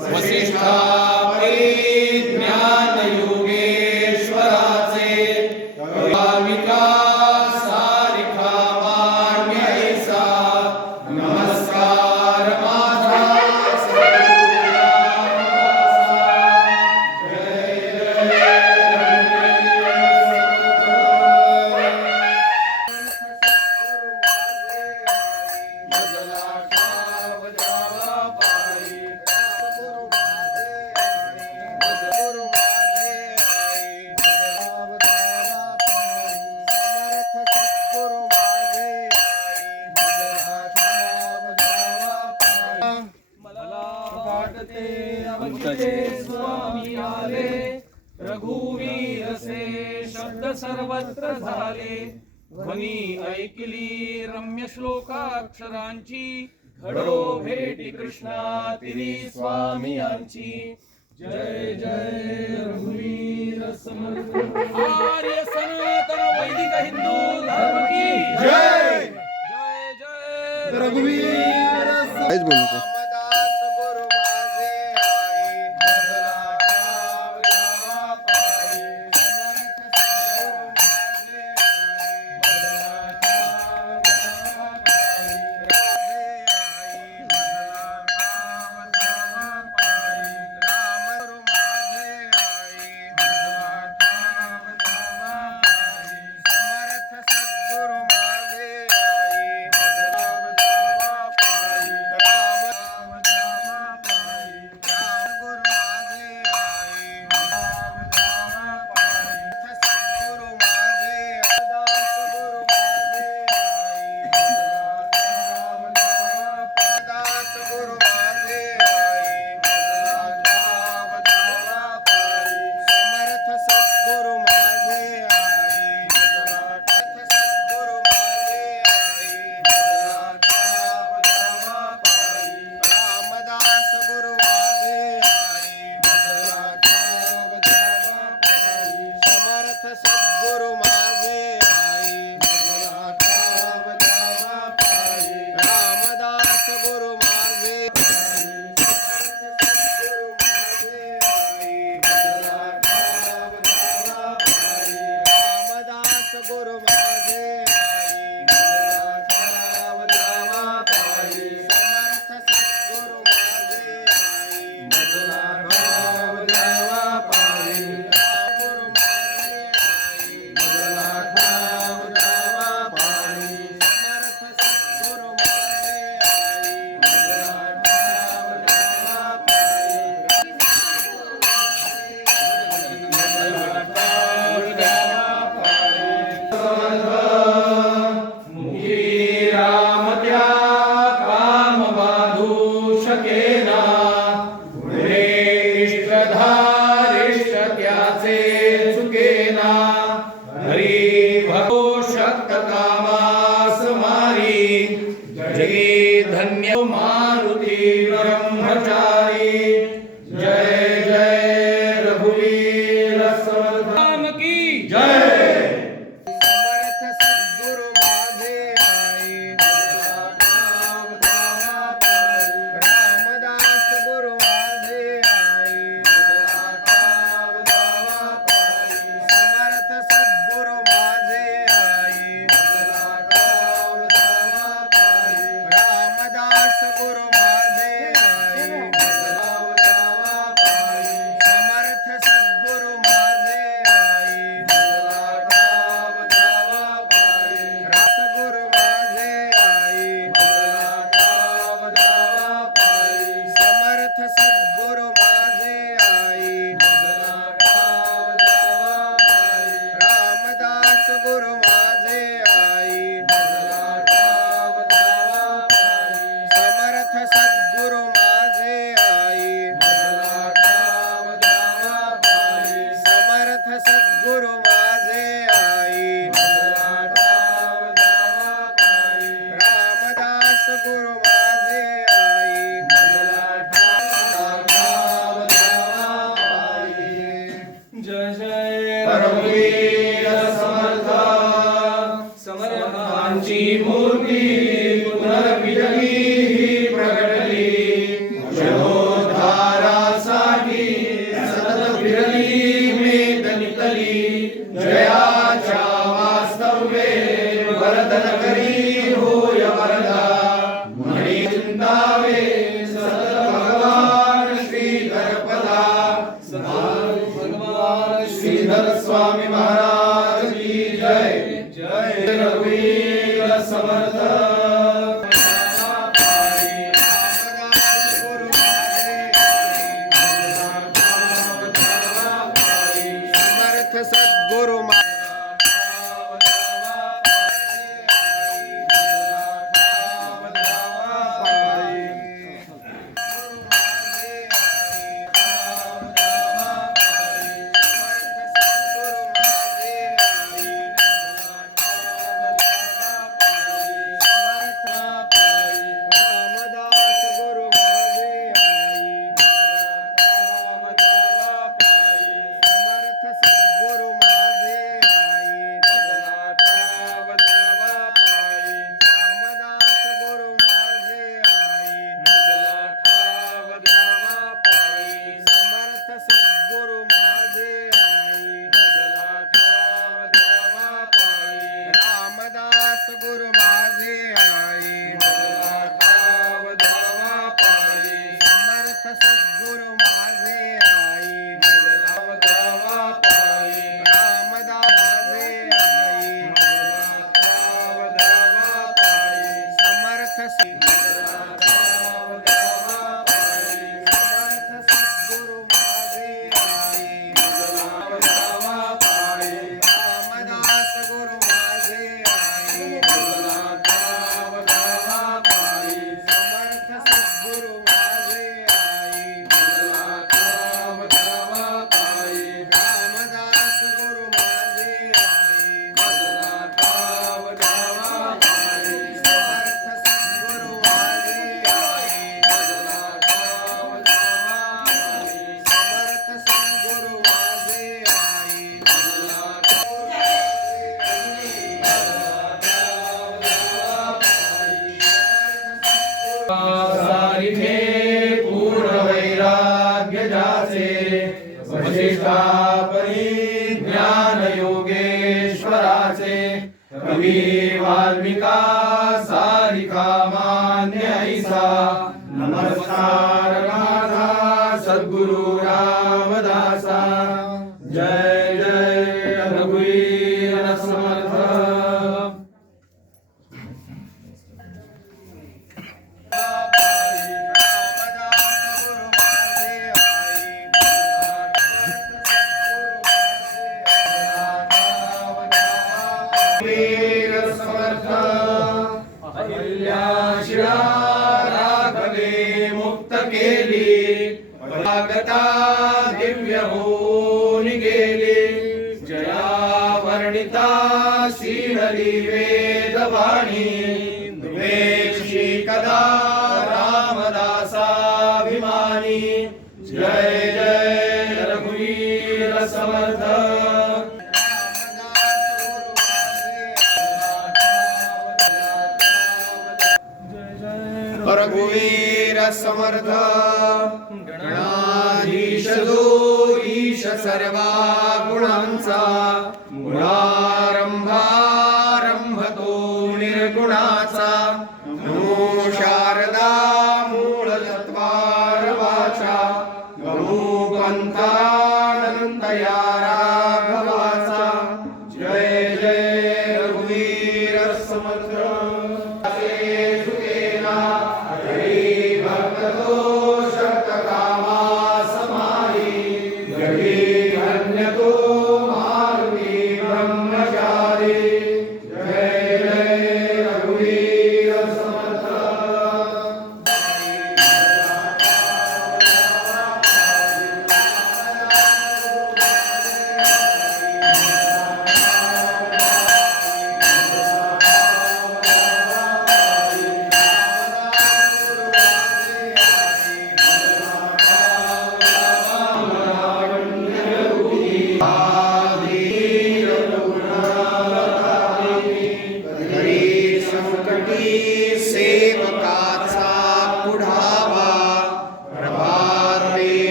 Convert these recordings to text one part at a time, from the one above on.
वसिष्ठा विठ्ठले स्वामी आले रघुवीर से शब्द सर्वत्र झाले। ध्वनी ऐकली रम्य श्लोकाक्षरांची। घडो भेटी कृष्णा तिरी स्वामी आमची जय जय रघुवीर समर्थ। आर्य सनातन वैदिक हिंदू धर्म की। जय! जय जय रघुवीर बोलू सद्गुरुमा на горі, विकास दिव्य होऊन गेले जया वर्णिता सिंहली वे। Sahib.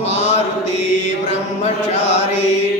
मारुति ब्रह्मचारी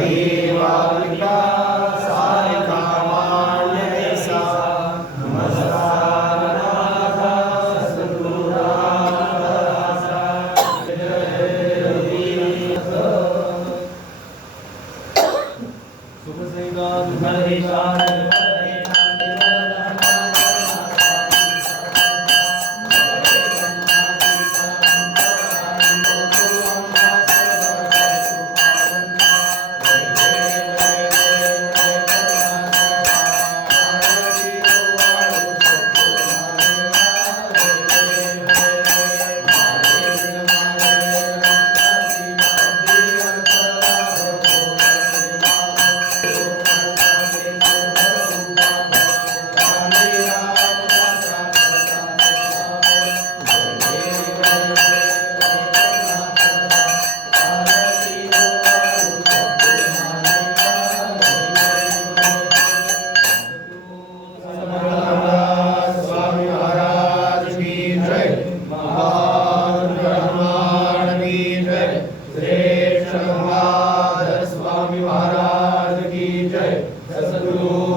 देवा महाराज की जय। सतगुरु